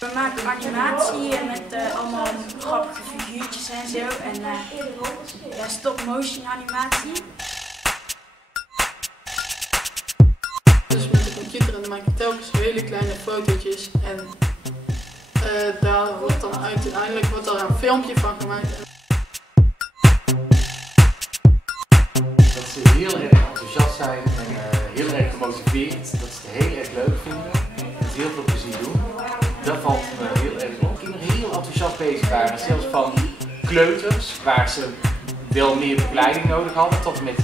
We maken animatie met allemaal grappige figuurtjes en zo en ja, stop-motion animatie. Dus met de computer en dan maak ik telkens hele kleine fotootjes en daar wordt dan uiteindelijk een filmpje van gemaakt. Dat ze heel erg enthousiast zijn en heel erg gemotiveerd, dat ze het heel erg leuk vinden, met heel veel plezier doen. Dat valt me heel erg op. Kinderen heel enthousiast bezig waren, zelfs van kleuters, waar ze wel meer begeleiding nodig hadden, tot met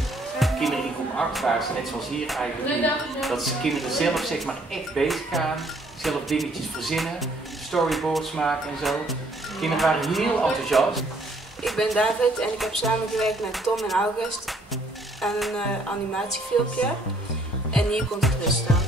kinderen in groep 8, waar ze net zoals hier eigenlijk dat ze kinderen zelf zeg maar echt bezig gaan, zelf dingetjes verzinnen, storyboards maken en zo. Kinderen waren heel enthousiast. Ik ben David en ik heb samengewerkt met Tom en August aan een animatiefilmpje. En hier komt het resultaat.